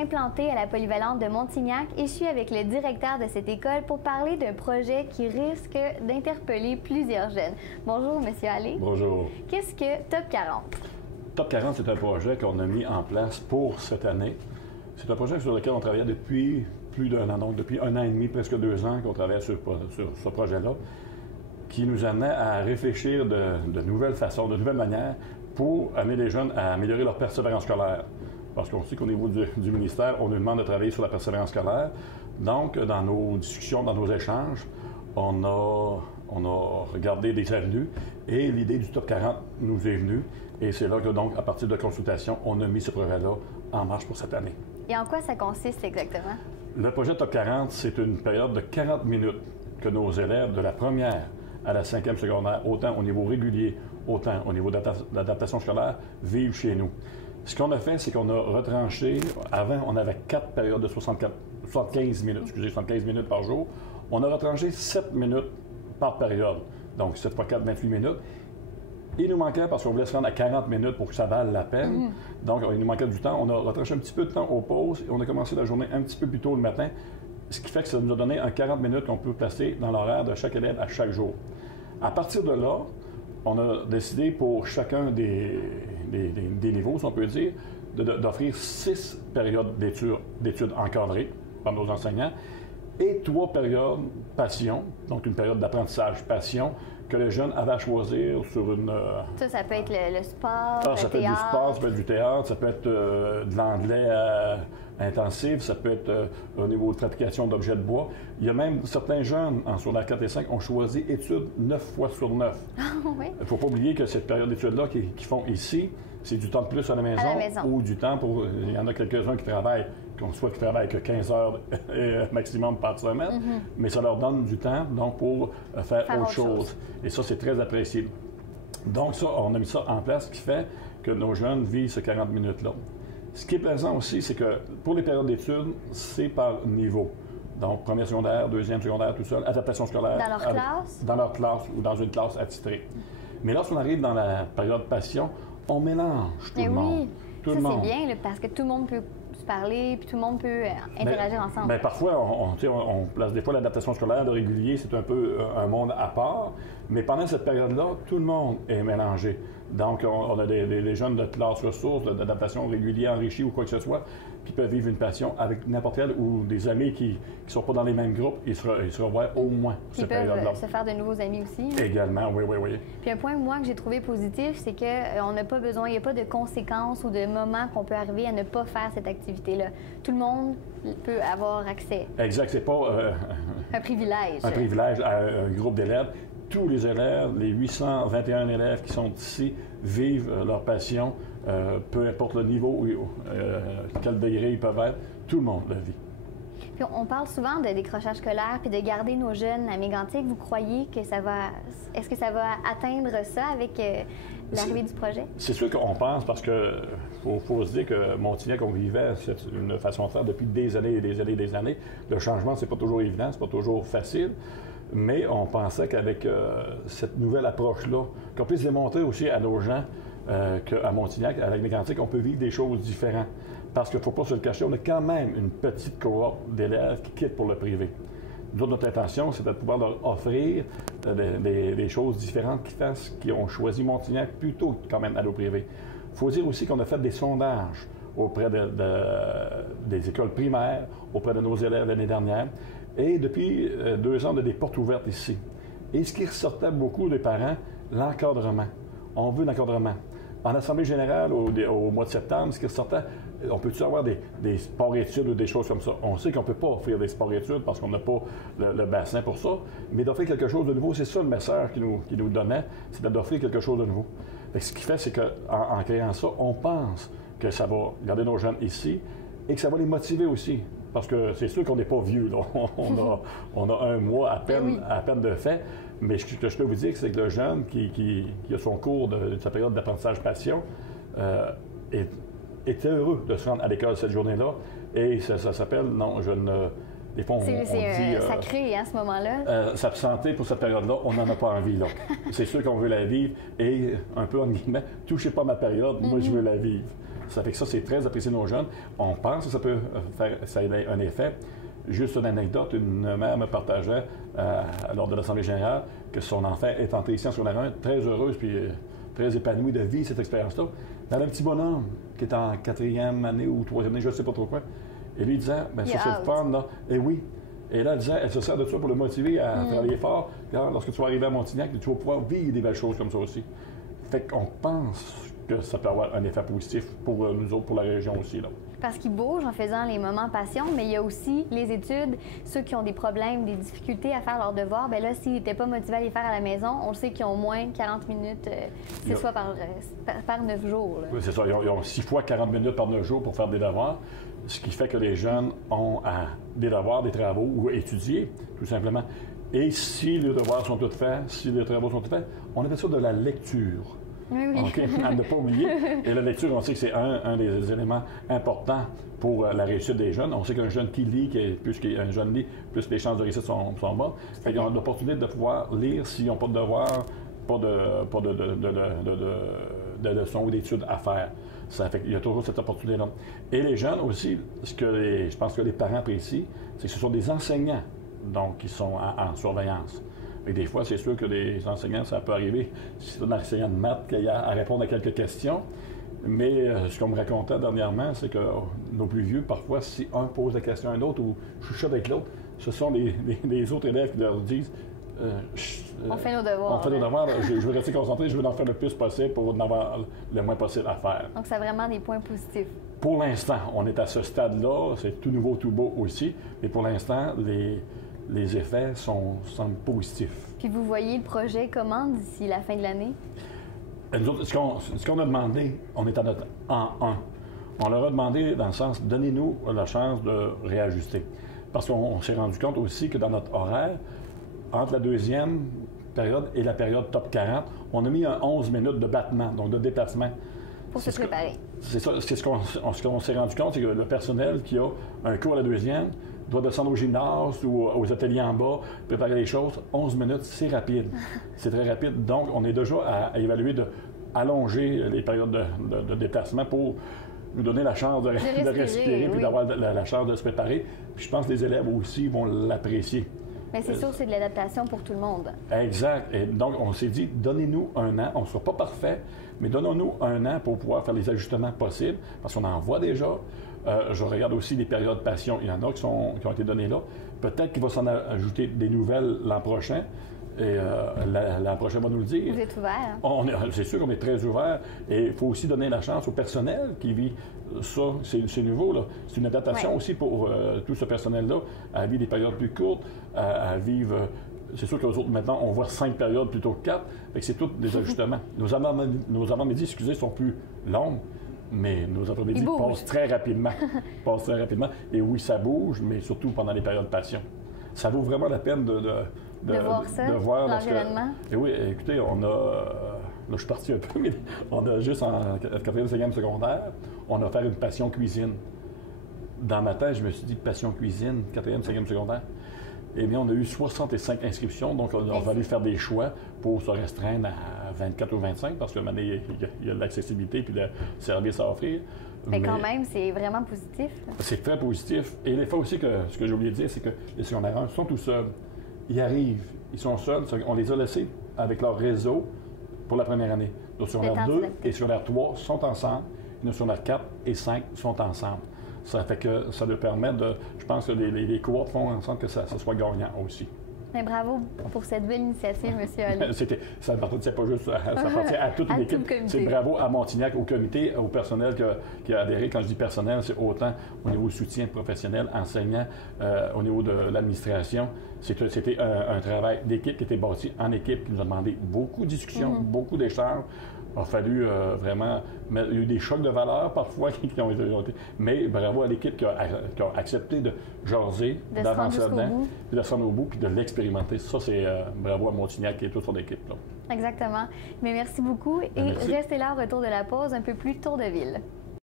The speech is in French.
s'implanter à la polyvalente de Montignac et je suis avec le directeur de cette école pour parler d'un projet qui risque d'interpeller plusieurs jeunes. Bonjour, Monsieur Allais. Bonjour. Qu'est-ce que Top 40? Top 40, c'est un projet qu'on a mis en place pour cette année. C'est un projet sur lequel on travaillait depuis plus d'un an, donc depuis 1 an et demi, presque 2 ans qu'on travaille sur ce projet-là, qui nous amenait à réfléchir de nouvelles façons, de nouvelles manières pour amener les jeunes à améliorer leur persévérance scolaire. Parce qu'on sait qu'au niveau du ministère, on nous demande de travailler sur la persévérance scolaire. Donc, dans nos discussions, dans nos échanges, on a regardé des avenues et l'idée du Top 40 nous est venue. Et c'est là que, donc, à partir de consultation, on a mis ce projet-là en marche pour cette année. Et en quoi ça consiste exactement? Le projet Top 40, c'est une période de 40 minutes que nos élèves de la première à la 5e secondaire, autant au niveau régulier, autant au niveau d'adaptation scolaire, vivent chez nous. Ce qu'on a fait, c'est qu'on a retranché, avant, on avait 4 périodes de 75 minutes par jour. On a retranché 7 minutes par période. Donc, 7 x 4, 28 minutes. Il nous manquait, parce qu'on voulait se rendre à 40 minutes pour que ça vale la peine. Donc, il nous manquait du temps. On a retranché un petit peu de temps aux pauses et on a commencé la journée un petit peu plus tôt le matin, ce qui fait que ça nous a donné un 40 minutes qu'on peut placer dans l'horaire de chaque élève à chaque jour. À partir de là, on a décidé pour chacun des niveaux, si on peut dire, d'offrir 6 périodes d'études encadrées par nos enseignants et 3 périodes passion, donc une période d'apprentissage passion, que les jeunes avaient à choisir sur une... Ça peut être le sport, ça peut être du sport, ça peut être du théâtre, ça peut être de l'anglais intensif, ça peut être au niveau de fabrication d'objets de bois. Il y a même certains jeunes, en secondaire 4 et 5, ont choisi études 9 fois sur 9. Oui. Il ne faut pas oublier que cette période d'études-là qu'ils font ici, c'est du temps de plus à la maison, ou du temps pour... Il y en a quelques-uns qui travaillent, qu'on souhaite qu'ils travaillent que 15 heures maximum par semaine, mais ça leur donne du temps donc pour faire autre chose. Et ça, c'est très apprécié. Donc ça, on a mis ça en place, ce qui fait que nos jeunes vivent ces 40 minutes-là. Ce qui est plaisant aussi, c'est que pour les périodes d'études, c'est par niveau. Donc, première secondaire, deuxième secondaire, tout seul, adaptation scolaire. Dans leur classe? Dans leur classe ou dans une classe attitrée. Mais lorsqu'on arrive dans la période passion, on mélange tout le monde. Ça, c'est bien, là, parce que tout le monde peut se parler, puis tout le monde peut interagir ensemble. Mais parfois, on place des fois l'adaptation scolaire de régulier, c'est un peu un monde à part. Mais pendant cette période-là, tout le monde est mélangé. Donc, on a des jeunes de classe ressources, d'adaptation régulière, enrichie ou quoi que ce soit, qui peuvent vivre une passion avec n'importe quel ou des amis qui ne sont pas dans les mêmes groupes, ils se revoient au moins pour cette période-là. Ils peuvent se faire de nouveaux amis aussi. Également, oui. Puis un point, moi, que j'ai trouvé positif, c'est qu'on n'a pas besoin, il n'y a pas de conséquences ou de moments qu'on peut arriver à ne pas faire cette activité-là. Tout le monde peut avoir accès. Exact, c'est pas un privilège. Un privilège à un groupe d'élèves. Tous les élèves, les 821 élèves qui sont ici, vivent leur passion, peu importe le niveau, quel degré ils peuvent être, tout le monde le vit. Puis on parle souvent de décrochage scolaire puis de garder nos jeunes à Mégantic. Vous croyez que ça va... Est-ce que ça va atteindre ça avec l'arrivée du projet? C'est sûr qu'on pense parce que faut se dire que Montignac, on vivait une façon de faire depuis des années et des années et des années. Le changement, c'est pas toujours évident, c'est pas toujours facile. Mais on pensait qu'avec cette nouvelle approche-là, qu'on puisse démontrer aussi à nos gens qu'à Montignac, à la Mégantic, on peut vivre des choses différentes. Parce qu'il ne faut pas se le cacher, on a quand même une petite cohorte d'élèves qui quittent pour le privé. Nous, notre intention, c'est de pouvoir leur offrir des choses différentes qui ont choisi Montignac plutôt quand même aller au privé. Il faut dire aussi qu'on a fait des sondages auprès des écoles primaires, auprès de nos élèves l'année dernière. Et depuis 2 ans, on a des portes ouvertes ici. Et ce qui ressortait beaucoup des parents, l'encadrement. On veut l'encadrement. En Assemblée générale, au mois de septembre, ce qui ressortait, on peut-tu avoir des sports-études ou des choses comme ça? On sait qu'on ne peut pas offrir des sports-études parce qu'on n'a pas le bassin pour ça, mais d'offrir quelque chose de nouveau, c'est ça le message qu'il nous donnait, c'est d'offrir quelque chose de nouveau. Ce qui fait, c'est qu'en créant ça, on pense que ça va garder nos jeunes ici et que ça va les motiver aussi. Parce que c'est sûr qu'on n'est pas vieux, là. On a 1 mois à peine de fait. Mais ce que je peux vous dire, c'est que le jeune qui a son cours de sa période d'apprentissage passion est heureux de se rendre à l'école cette journée-là. Et ça s'appelle, des fois, on dit... C'est sacré, à ce moment-là. S'absenter pour cette période-là, on n'en a pas envie, là. C'est sûr qu'on veut la vivre. Et, un peu en guillemets, touchez pas ma période, moi, je veux la vivre. Ça fait que ça, c'est très apprécié de nos jeunes. On pense que ça peut faire ça a un effet. Juste une anecdote, une mère me partageait lors de l'Assemblée générale que son enfant est entré ici en secondaire 1, très heureuse puis très épanouie de vivre cette expérience-là. Elle a un petit bonhomme qui est en 4e année ou 3e année, je ne sais pas trop quoi. Et lui disait, bien ça c'est le fun, là. Et oui. Et là, elle disait, elle se sert de ça pour le motiver à travailler fort. Regarde, lorsque tu vas arriver à Montignac, tu vas pouvoir vivre des belles choses comme ça aussi. Fait qu'on pense que ça peut avoir un effet positif pour nous autres, pour la région aussi, là. Parce qu'ils bougent en faisant les moments passion, mais il y a aussi les études. Ceux qui ont des problèmes, des difficultés à faire leurs devoirs, bien là, s'ils n'étaient pas motivés à les faire à la maison, on le sait qu'ils ont moins 40 minutes, 6 fois par 9 jours. Là. Oui, c'est ça. Ils ont 6 fois 40 minutes par 9 jours pour faire des devoirs, ce qui fait que les jeunes ont des devoirs, des travaux ou étudier, tout simplement. Et si les devoirs sont tous faits, si les travaux sont tous faits, on appelle ça de la lecture. Oui. OK? À ne pas oublier. Et la lecture, on sait que c'est un des éléments importants pour la réussite des jeunes. On sait qu'un jeune qui lit, plus qu'un jeune lit, plus les chances de réussite sont bonnes. Fait qu'ils ont l'opportunité de pouvoir lire s'ils n'ont pas de devoirs, pas de leçons ou d'études à faire. Ça fait qu'il y a toujours cette opportunité-là. Et les jeunes aussi, je pense que les parents apprécient, c'est que ce sont des enseignants, donc, qui sont en surveillance. Et des fois, c'est sûr que les enseignants, ça peut arriver, si c'est un enseignant de maths, qu'il y a à répondre à quelques questions. Mais ce qu'on me racontait dernièrement, c'est que nos plus vieux, parfois, si un pose la question à un autre ou chuchote avec l'autre, ce sont les autres élèves qui leur disent on fait nos devoirs. On fait nos devoirs. Je veux rester concentré, je veux en faire le plus possible pour en avoir le moins possible à faire. Donc, c'est vraiment des points positifs. Pour l'instant, on est à ce stade-là. C'est tout nouveau, tout beau aussi. Mais pour l'instant, les effets semblent positifs. Puis vous voyez le projet comment d'ici la fin de l'année? Nous autres, ce qu'on a demandé, on est à notre en 1. On leur a demandé dans le sens, donnez-nous la chance de réajuster. Parce qu'on s'est rendu compte aussi que dans notre horaire, entre la deuxième période et la période top 40, on a mis un 11 minutes de battement, donc de déplacement. Pour se préparer. C'est ça. Ce qu'on s'est rendu compte, c'est que le personnel qui a un cours à la deuxième doit descendre au gymnase ou aux ateliers en bas, préparer les choses. 11 minutes, c'est rapide. C'est très rapide. Donc, on est déjà à évaluer d'allonger les périodes de déplacement pour nous donner la chance de respirer puis d'avoir la chance de se préparer. Puis je pense que les élèves aussi vont l'apprécier. Mais c'est sûr, c'est de l'adaptation pour tout le monde. Exact. Et donc, on s'est dit, donnez-nous un an. On ne sera pas parfait, mais donnons-nous un an pour pouvoir faire les ajustements possibles, parce qu'on en voit déjà. Je regarde aussi les périodes passion. Il y en a qui ont été données là. Peut-être qu'il va s'en ajouter des nouvelles l'an prochain. Et l'an prochain va nous le dire. Vous êtes ouvert? C'est sûr qu'on est très ouvert. Et il faut aussi donner la chance au personnel qui vit ça. C'est nouveau, là. C'est une adaptation aussi pour tout ce personnel-là à vivre des périodes plus courtes, à vivre... c'est sûr que les autres, maintenant, on voit 5 périodes plutôt que 4. Fait que c'est tous des ajustements. Nos avant-midi, sont plus longues, mais nos après-midi passent très rapidement. Et oui, ça bouge, mais surtout pendant les périodes passion. Ça vaut vraiment la peine de voir ça, l'environnement. Et oui, écoutez, on a... Là, je suis parti un peu, mais on a juste en 4e, 5e secondaire, on a fait une passion cuisine. Dans ma tête, je me suis dit, passion cuisine, 4e, 5e secondaire. Eh bien, on a eu 65 inscriptions, donc on a fallu faire des choix pour se restreindre à 24 ou 25, parce que maintenant, il y a de l'accessibilité puis le service à offrir. Mais quand même, c'est vraiment positif. C'est très positif. Et l'effet aussi, ce que j'ai oublié de dire, c'est que les secondaires 1 sont tout seuls. Ils arrivent, ils sont seuls. On les a laissés avec leur réseau pour la première année. Nos secondaires 2 et secondaires 3 sont ensemble. Et nos secondaires 4 et 5 sont ensemble. Ça fait que ça leur permet de... Je pense que les cohortes font en sorte que ça soit gagnant aussi. Mais bravo pour cette belle initiative, M. Allais. Ça appartient pas juste ça appartient à toute une équipe. C'est bravo à Montignac, au comité, au personnel qui a adhéré. Quand je dis personnel, c'est autant au niveau soutien professionnel, enseignant, au niveau de l'administration. C'était un travail d'équipe qui était bâti en équipe, qui nous a demandé beaucoup de discussions, beaucoup d'échanges. Il a fallu vraiment... Il y a eu des chocs de valeur parfois qui ont été... Mais bravo à l'équipe qui a accepté de jaser, d'avancer là-dedans, puis de se rendre au bout, puis de l'expérimenter. Ça, c'est bravo à Montignac et toute son équipe, là. Exactement. Mais merci beaucoup. Et restez là au retour de la pause, un peu plus tour de ville.